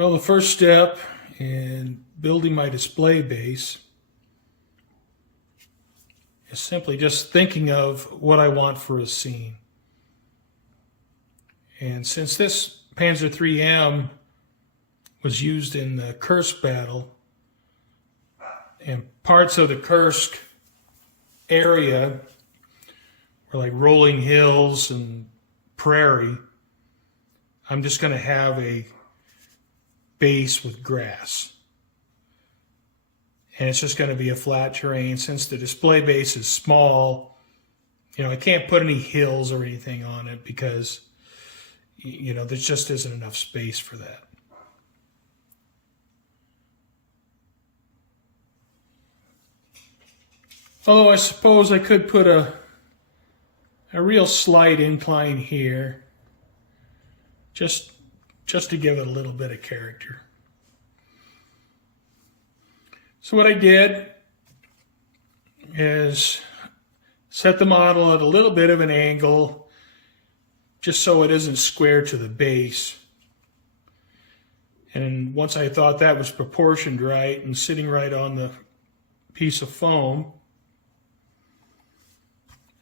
Well, the first step in building my display base is simply just thinking of what I want for a scene. And since this Panzer III-M was used in the Kursk battle, and parts of the Kursk area were like rolling hills and prairie, I'm just going to have a base with grass. And it's just going to be a flat terrain. Since the display base is small, I can't put any hills or anything on it because, there just isn't enough space for that. Although I suppose I could put a real slight incline here, just to give it a little bit of character. So what I did is set the model at a little bit of an angle, just so it isn't square to the base. And once I thought that was proportioned right and sitting right on the piece of foam,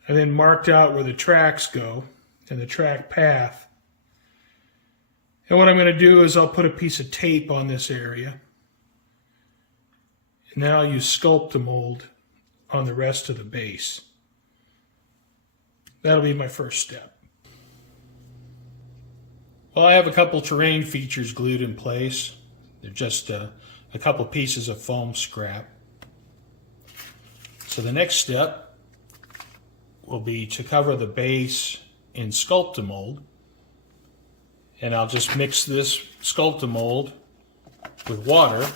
I then marked out where the tracks go and the track path. And what I'm going to do is I'll put a piece of tape on this area. And then I'll use Sculpt-A-Mold on the rest of the base. That'll be my first step. Well, I have a couple terrain features glued in place. They're just a couple pieces of foam scrap. So the next step will be to cover the base in Sculpt-A-Mold. And I'll just mix this Sculpt-A-Mold with water. And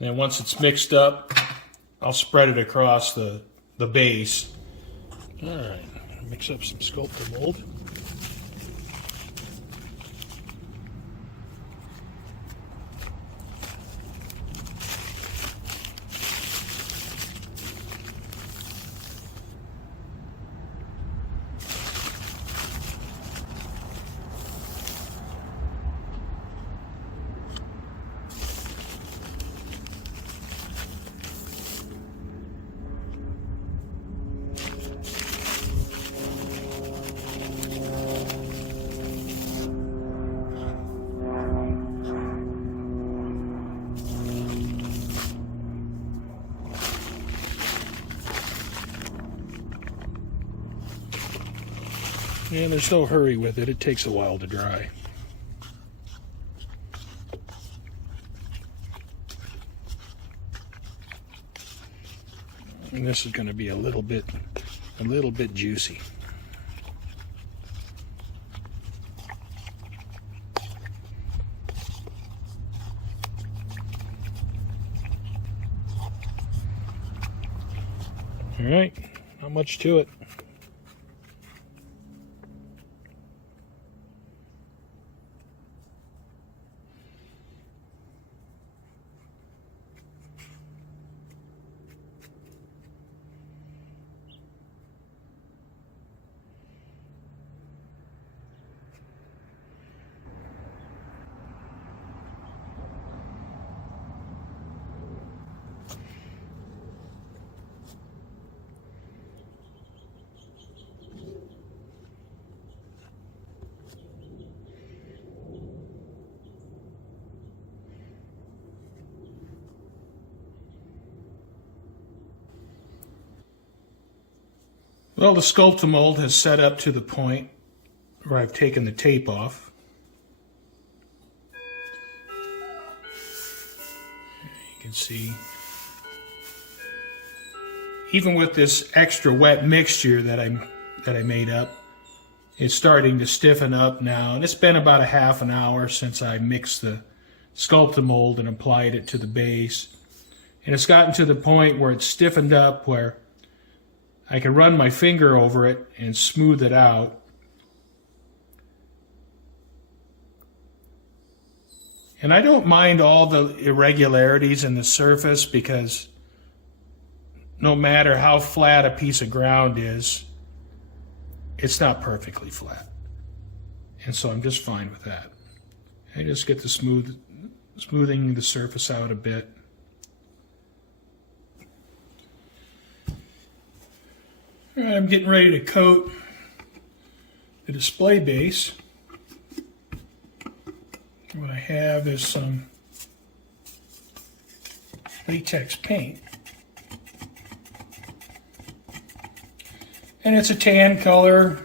then once it's mixed up, I'll spread it across the base. All right, mix up some Sculpt-A-Mold. And there's no hurry with it. It takes a while to dry. And this is going to be a little bit juicy. All right, not much to it. Well, the Sculpt-A-Mold has set up to the point where I've taken the tape off. You can see, even with this extra wet mixture that I made up, it's starting to stiffen up now. And it's been about a half an hour since I mixed the Sculpt-A-Mold and applied it to the base. And it's gotten to the point where it's stiffened up where I can run my finger over it and smooth it out. And I don't mind all the irregularities in the surface because no matter how flat a piece of ground is, it's not perfectly flat. And so I'm just fine with that. I just get the smoothing the surface out a bit. All right, I'm getting ready to coat the display base. What I have is some latex paint. And it's a tan color,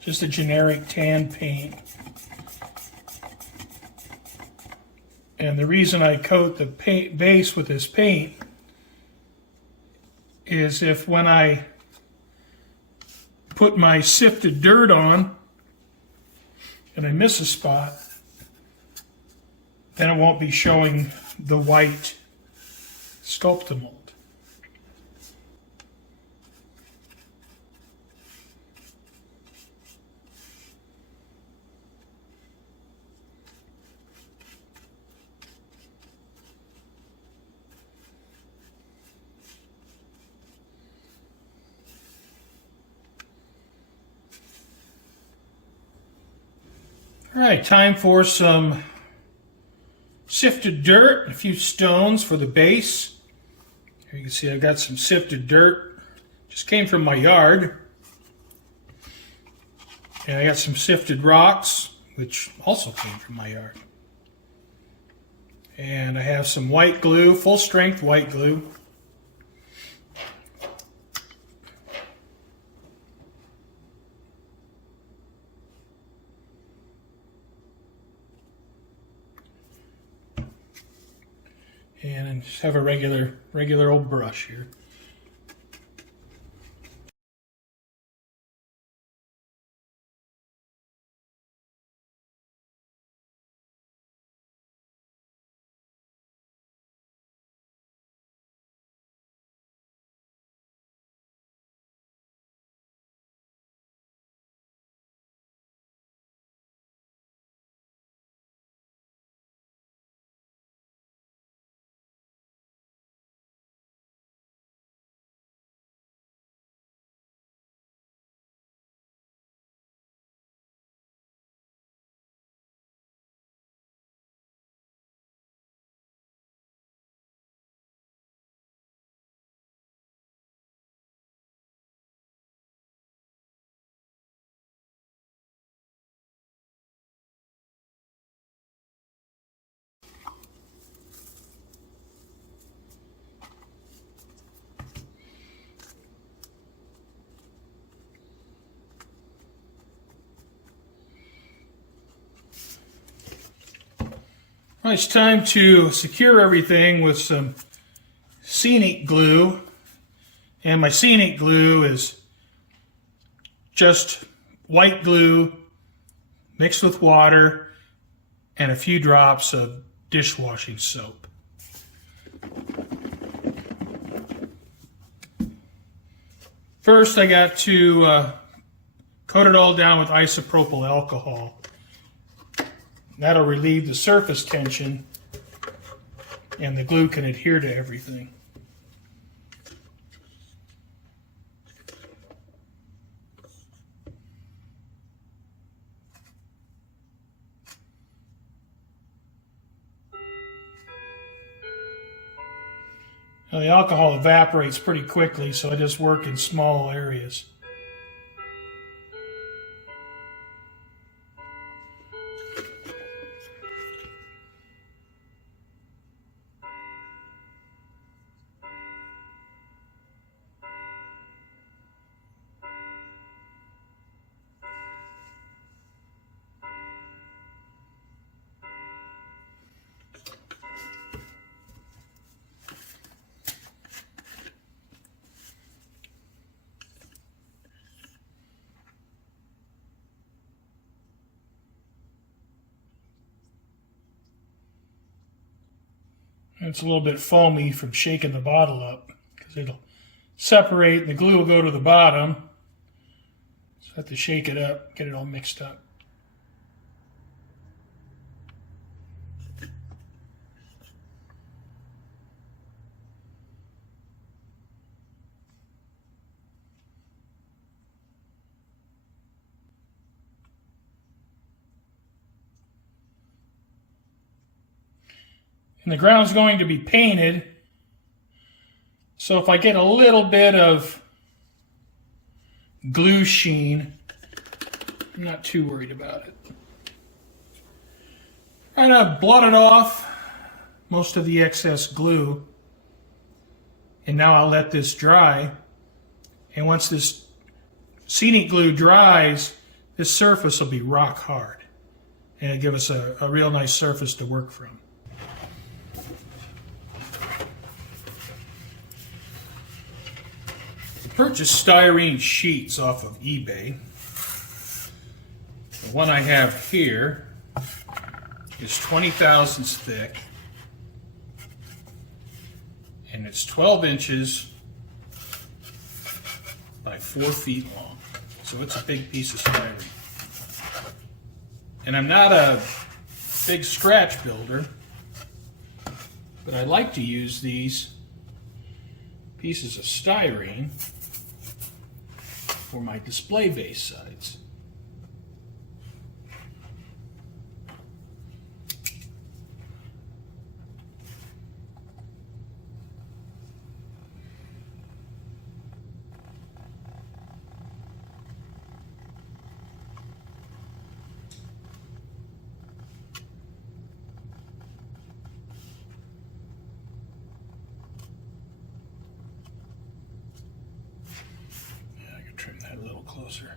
just a generic tan paint. And the reason I coat the base with this paint is if when I put my sifted dirt on and I miss a spot, then it won't be showing the white Sculptamold. All right, time for some sifted dirt, a few stones for the base. Here you can see I've got some sifted dirt. Just came from my yard. And I got some sifted rocks, which also came from my yard. And I have some white glue, full strength white glue. And just have a regular old brush here. Well, it's time to secure everything with some scenic glue. And my scenic glue is just white glue mixed with water and a few drops of dishwashing soap. First, I got to coat it all down with isopropyl alcohol. That'll relieve the surface tension and the glue can adhere to everything. Now the alcohol evaporates pretty quickly, so I just work in small areas. It's a little bit foamy from shaking the bottle up because it'll separate and the glue will go to the bottom. So I have to shake it up, get it all mixed up. And the ground's going to be painted. So if I get a little bit of glue sheen, I'm not too worried about it. And I've blotted off most of the excess glue. And now I'll let this dry. And once this scenic glue dries, this surface will be rock hard. And it'll give us a real nice surface to work from. I purchased styrene sheets off of eBay. The one I have here is 20 thousandths thick, and it's 12 inches by 4 feet long. So it's a big piece of styrene. And I'm not a big scratch builder, but I like to use these pieces of styrene for my display base sides. Trim that a little closer.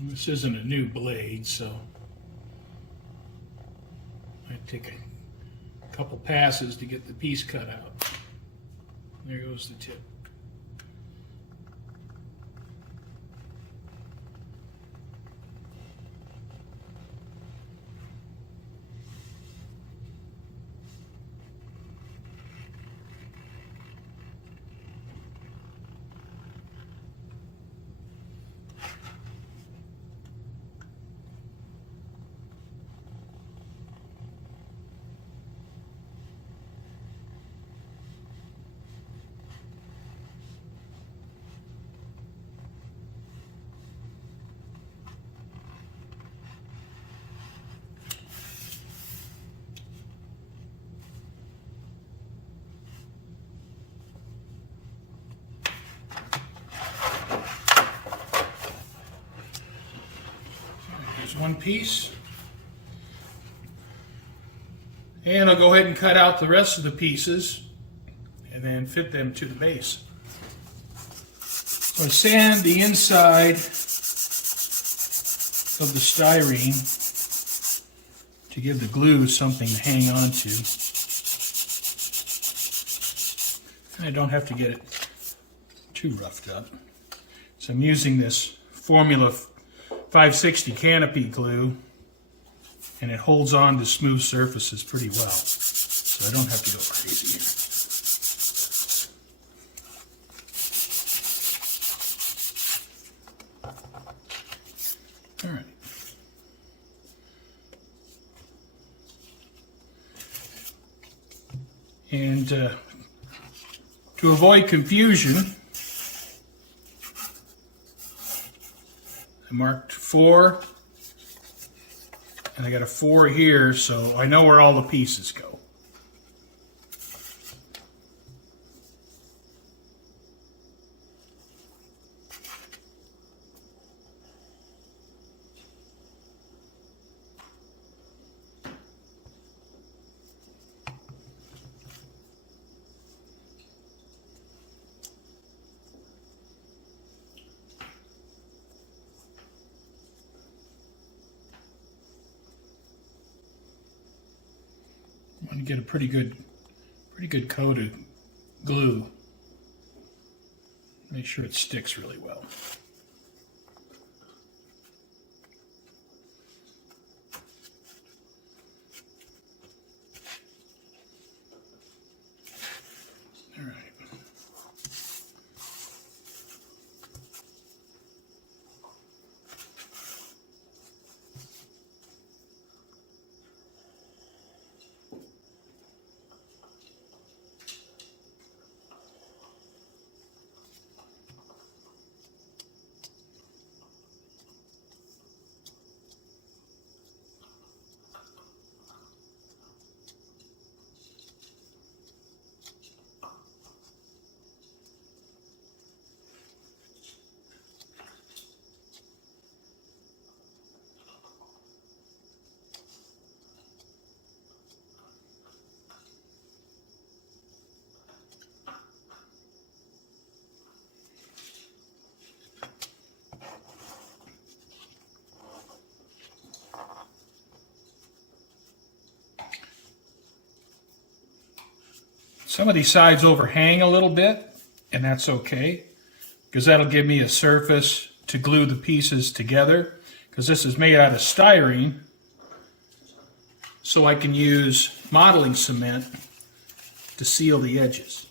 This isn't a new blade, so I take a couple passes to get the piece cut out. There goes the tip. One piece, and I'll go ahead and cut out the rest of the pieces and then fit them to the base. So I sand the inside of the styrene to give the glue something to hang on to, and I don't have to get it too roughed up. So I'm using this Formula 560 canopy glue, and it holds on to smooth surfaces pretty well, so I don't have to go crazy here. All right. And to avoid confusion, I marked 4, and I got a 4 here, so I know where all the pieces go. want to get a pretty good coat of glue. Make sure it sticks really well. All right. Some of these sides overhang a little bit, and that's okay, because that'll give me a surface to glue the pieces together, because this is made out of styrene, so I can use modeling cement to seal the edges.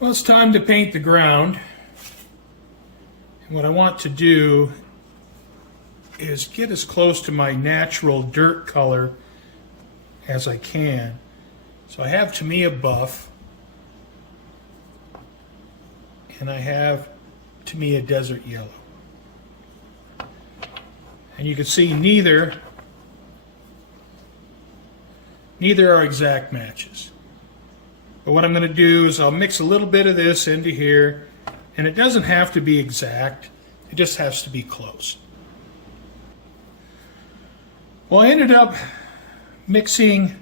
Well, it's time to paint the ground. And what I want to do is get as close to my natural dirt color as I can. So I have, to me, a buff, and I have, to me, a desert yellow. And you can see neither are exact matches. But what I'm going to do is I'll mix a little bit of this into here, and it doesn't have to be exact, it just has to be close. Well, I ended up mixing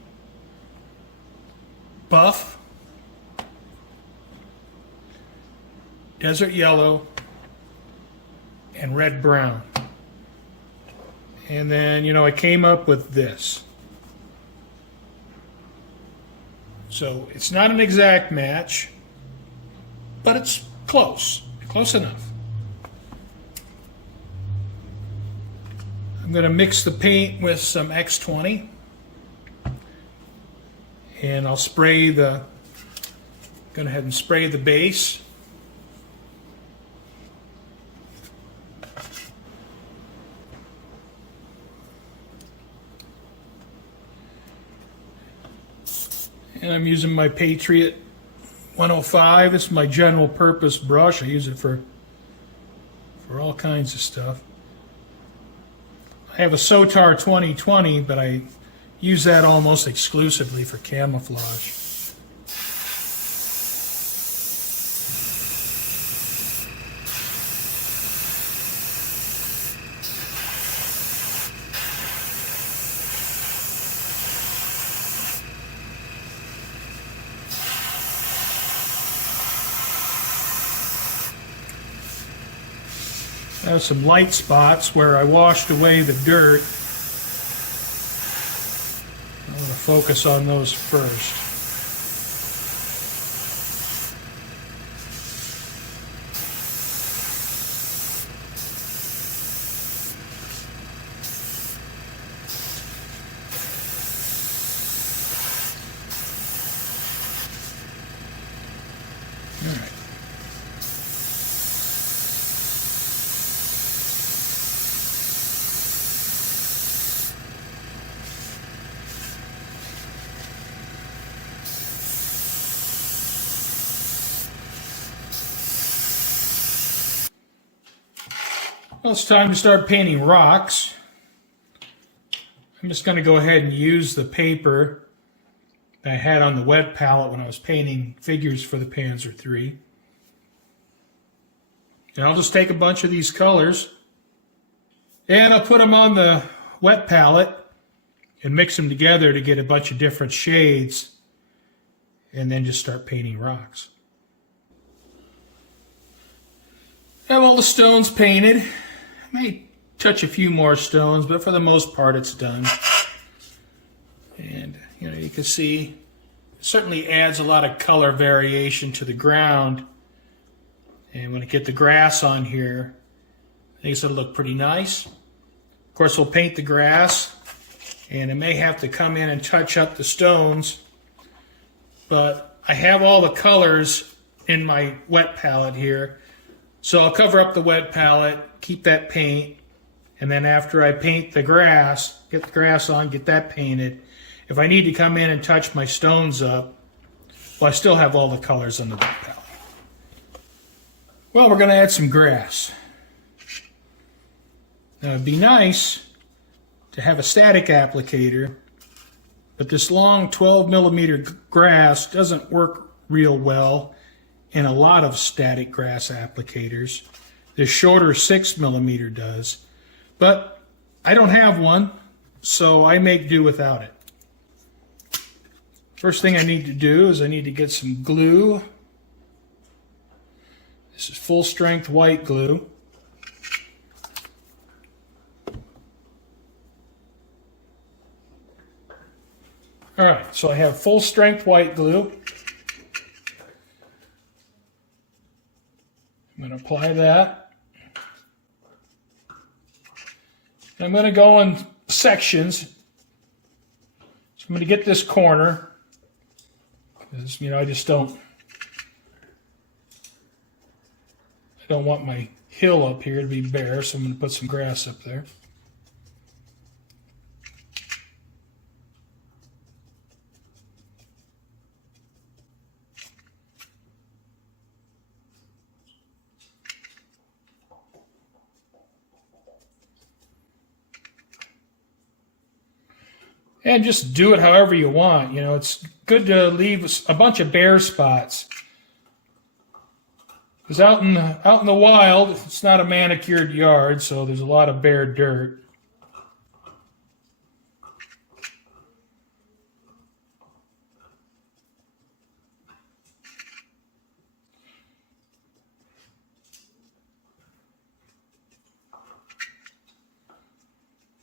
buff, desert yellow, and red brown. And then, I came up with this. So it's not an exact match, but it's close enough. I'm going to mix the paint with some X20, and I'll go ahead and spray the base. And I'm using my Patriot 105. This is my general purpose brush. I use it for all kinds of stuff. I have a Sotar 2020, but I use that almost exclusively for camouflage. I have some light spots where I washed away the dirt. I want to focus on those first. All right. Well, it's time to start painting rocks. I'm just going to go ahead and use the paper that I had on the wet palette when I was painting figures for the Panzer III. And I'll just take a bunch of these colors and I'll put them on the wet palette and mix them together to get a bunch of different shades, and then just start painting rocks. I have all the stones painted. I may touch a few more stones, but for the most part it's done. And you can see it certainly adds a lot of color variation to the ground. And when I get the grass on here, I think it's going to look pretty nice. Of course, we'll paint the grass, and I may have to come in and touch up the stones, but I have all the colors in my wet palette here. So I'll cover up the wet palette, keep that paint, and then after I paint the grass, get the grass on, get that painted, if I need to come in and touch my stones up, well, I still have all the colors on the wet palette. Well, we're going to add some grass. Now, it'd be nice to have a static applicator, but this long 12mm grass doesn't work real well in a lot of static grass applicators. This shorter 6mm does, but I don't have one, so I make do without it. First thing I need to do is I need to get some glue. This is full strength white glue. All right, so I have full strength white glue. I'm going to apply that. I'm going to go in sections. So I'm going to get this corner, because I just don't want my hill up here to be bare, so I'm going to put some grass up there. And just do it however you want. It's good to leave a bunch of bare spots. Because out in the wild, it's not a manicured yard, so there's a lot of bare dirt.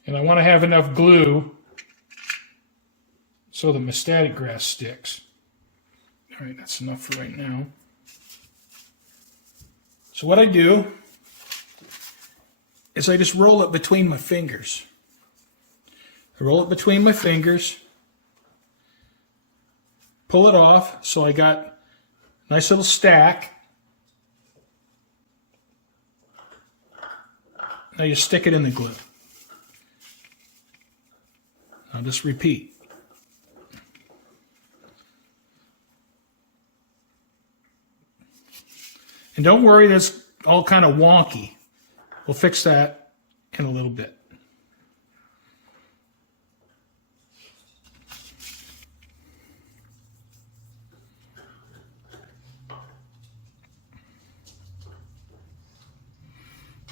And I want to have enough glue so the my static grass sticks. All right, that's enough for right now. So what I do is I just roll it between my fingers. I roll it between my fingers, pull it off, so I got a nice little stack. Now you stick it in the glue. I'll just repeat. And don't worry, that's all kind of wonky. We'll fix that in a little bit.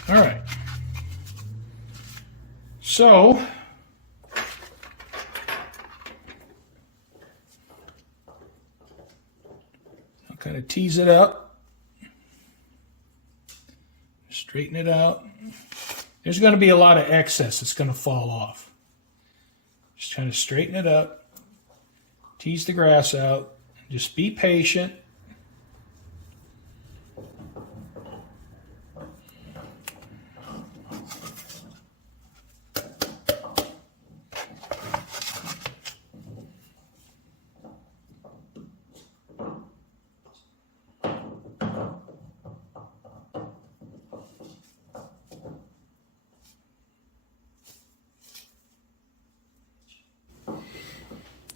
All right. So, I'll kind of tease it up. Straighten it out. There's going to be a lot of excess that's going to fall off. Just trying to straighten it up. Tease the grass out. Just be patient.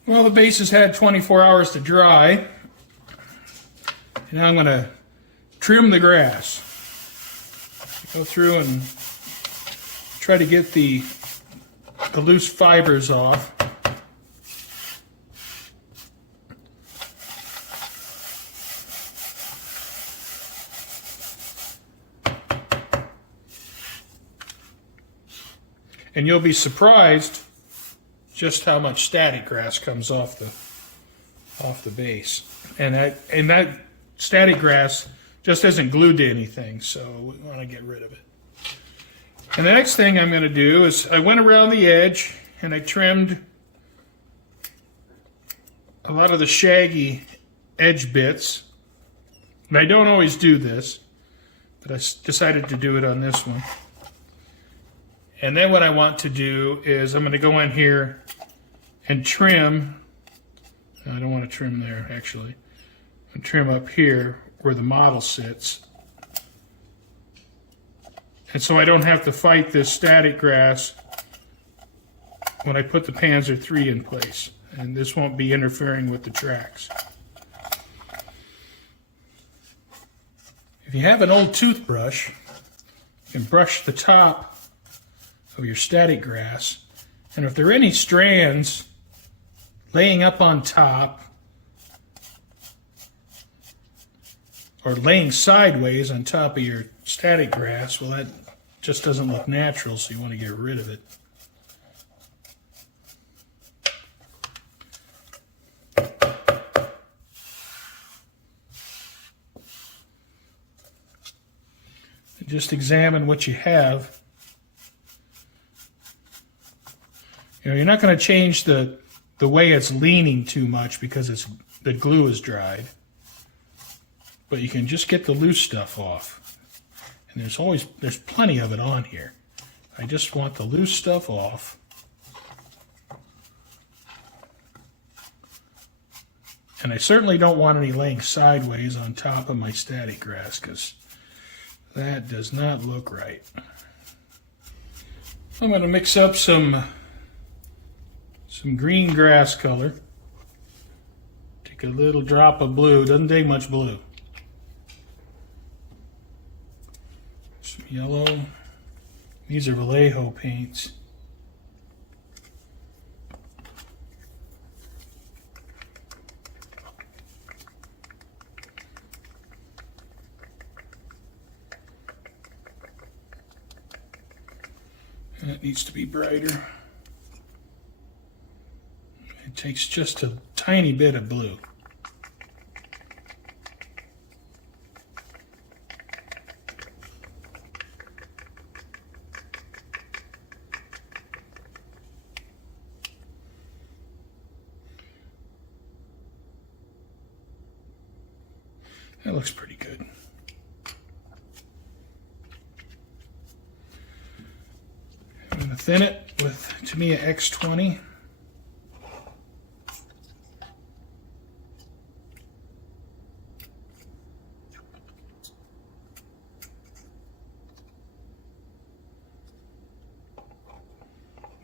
Well, the base has had 24 hours to dry. And now I'm going to trim the grass. Go through and try to get the loose fibers off. And you'll be surprised just how much static grass comes off the base. And that static grass just isn't glued to anything, so we want to get rid of it. And the next thing I'm going to do is I went around the edge and I trimmed a lot of the shaggy edge bits. And I don't always do this, but I decided to do it on this one. And then what I want to do is I'm going to go in here and trim. I don't want to trim there, actually. And trim up here where the model sits. And so I don't have to fight this static grass when I put the Panzer III in place. And this won't be interfering with the tracks. If you have an old toothbrush, you can brush the top of your static grass. And if there are any strands laying up on top or laying sideways on top of your static grass, well, that just doesn't look natural, so you want to get rid of it. And just examine what you have. You know, you're not going to change the way it's leaning too much because the glue is dried. But you can just get the loose stuff off. And there's plenty of it on here. I just want the loose stuff off. And I certainly don't want any laying sideways on top of my static grass because that does not look right. I'm going to mix up some green grass color. Take a little drop of blue. Doesn't take much blue. Some yellow. These are Vallejo paints. That needs to be brighter. It takes just a tiny bit of blue. That looks pretty good. I'm going to thin it with Tamiya X20.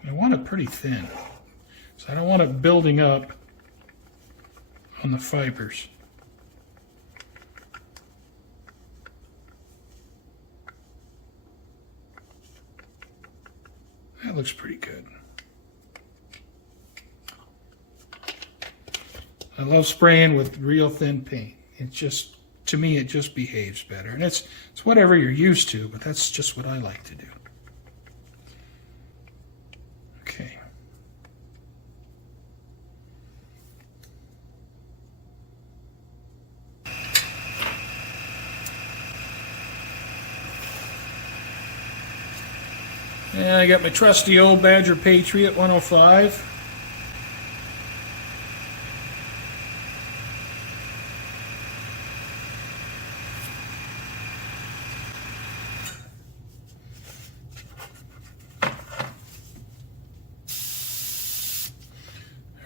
I want it pretty thin, so I don't want it building up on the fibers. That looks pretty good. I love spraying with real thin paint. It just, to me, it just behaves better. And it's whatever you're used to, but that's just what I like to do. Okay. And I got my trusty old Badger Patriot 105.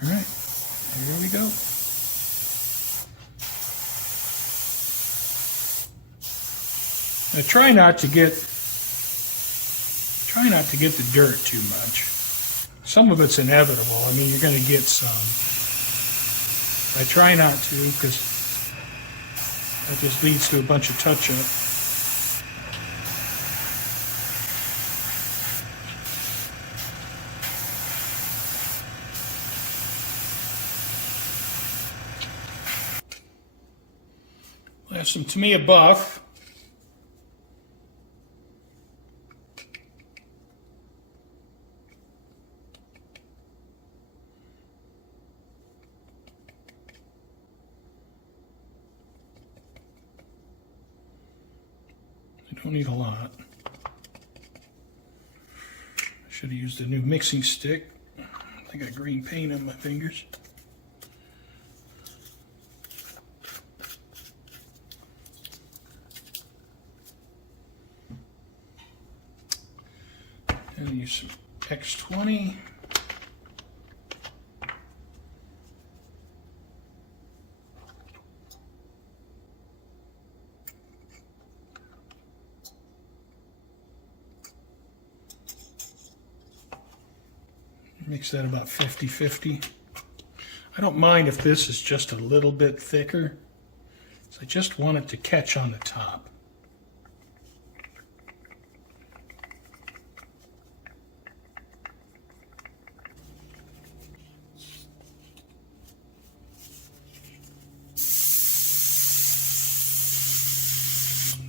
All right, here we go. Now try not to get the dirt too much. Some of it's inevitable. I mean, you're going to get some. I try not to because that just leads to a bunch of touch-up. I have some Tamiya Buff. I don't need a lot. Should have used a new mixing stick. I got green paint on my fingers. And use some X20. Mix that about 50-50. I don't mind if this is just a little bit thicker. So I just want it to catch on the top.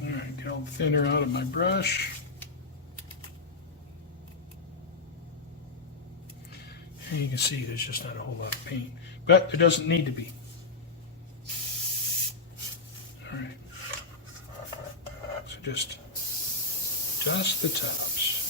All right, get all the thinner out of my brush. And you can see there's just not a whole lot of paint, but there doesn't need to be. All right, so just the tops.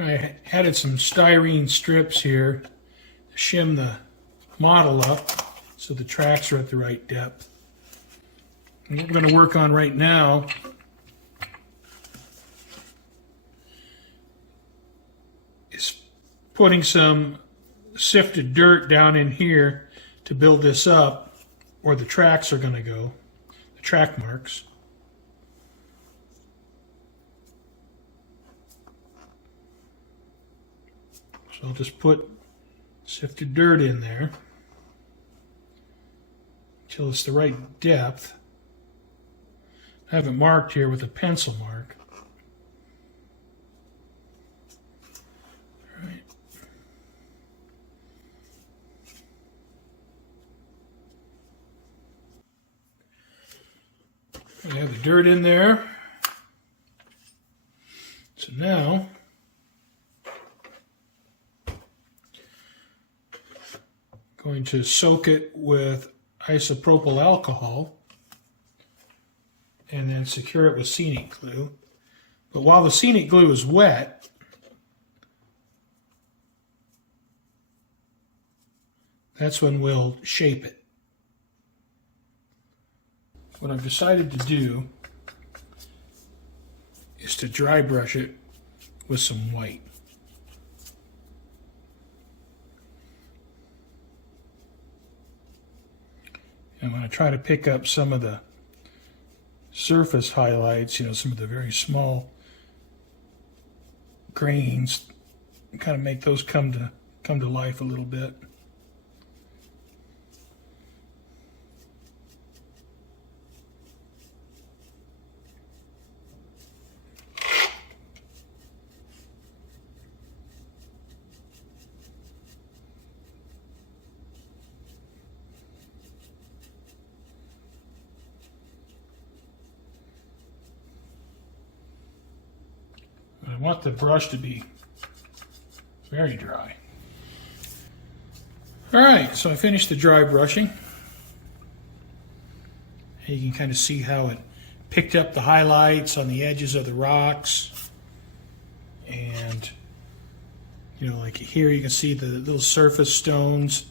I added some styrene strips here to shim the model up so the tracks are at the right depth. And what we're going to work on right now is putting some sifted dirt down in here to build this up, where the tracks are going to go, the track marks. So I'll just put sifted dirt in there until it's the right depth. I have it marked here with a pencil mark. All right. I have the dirt in there. So now going to soak it with isopropyl alcohol and then secure it with scenic glue. But while the scenic glue is wet, that's when we'll shape it. What I've decided to do is to dry brush it with some white. I'm going to try to pick up some of the surface highlights, some of the very small grains, and kind of make those come to life a little bit. I want the brush to be very dry. All right, so I finished the dry brushing. And you can kind of see how it picked up the highlights on the edges of the rocks. And, like here you can see the little surface stones,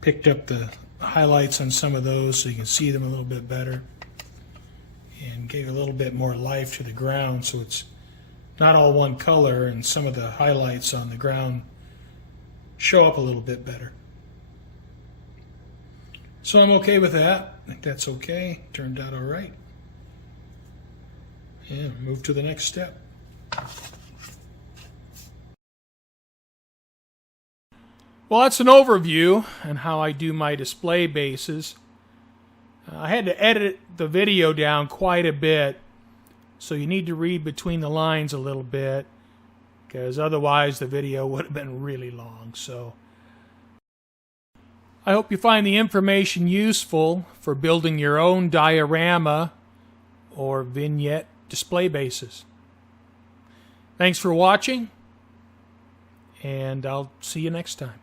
picked up the highlights on some of those so you can see them a little bit better. And gave a little bit more life to the ground so it's not all one color, and some of the highlights on the ground show up a little bit better. So I'm okay with that. I think that's okay. Turned out all right. And move to the next step. Well, that's an overview on how I do my display bases. I had to edit the video down quite a bit, so you need to read between the lines a little bit, because otherwise the video would have been really long. So I hope you find the information useful for building your own diorama or vignette display bases. Thanks for watching, and I'll see you next time.